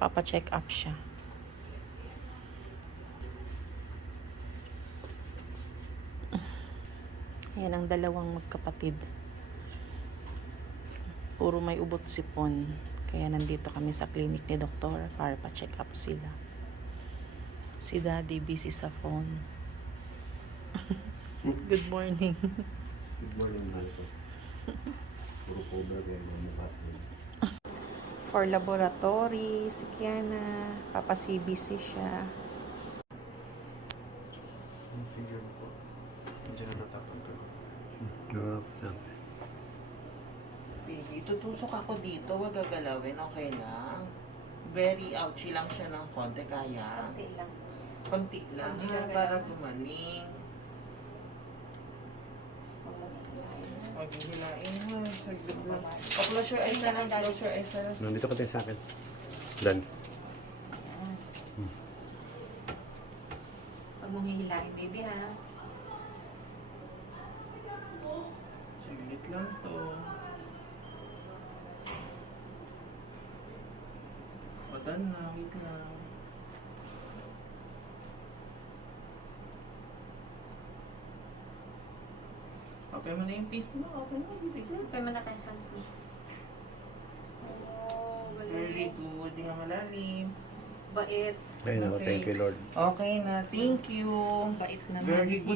Papa-check up siya. Yan ang dalawang magkapatid. Puro may ubot sipon. Kaya nandito kami sa clinic ni doktor para pa-check up sila. Si Daddy busy sa phone. Good morning. Good morning, Marco. Puro cover kaya mamukha ko. For laboratory, si Kiana, papa-CBC siya. Yung figure ko, hindi na natapon ko. Baby, tutusok ako dito. Huwag gagalawin. Okay lang. Very ouchy lang siya ng konti. Kaya? Konti lang. Konti lang. Para gumaling. Maghihilain ha. Saglit lang. Close your eyes na lang. Close your eyes na lang. Nandito ka din sa akin. Dan. Ayan. Huwag mong hihilain, baby, ha? Saglit lang to. Padan na. Wait lang. Open mo na yung face mo. Open mo. Bibig lang. Pwede mo na kay hands mo. Oh, Very good. Hindi nga malalim. Bait. Ayun ako, thank you Lord. Okay na. Thank you. Bait naman. Very good.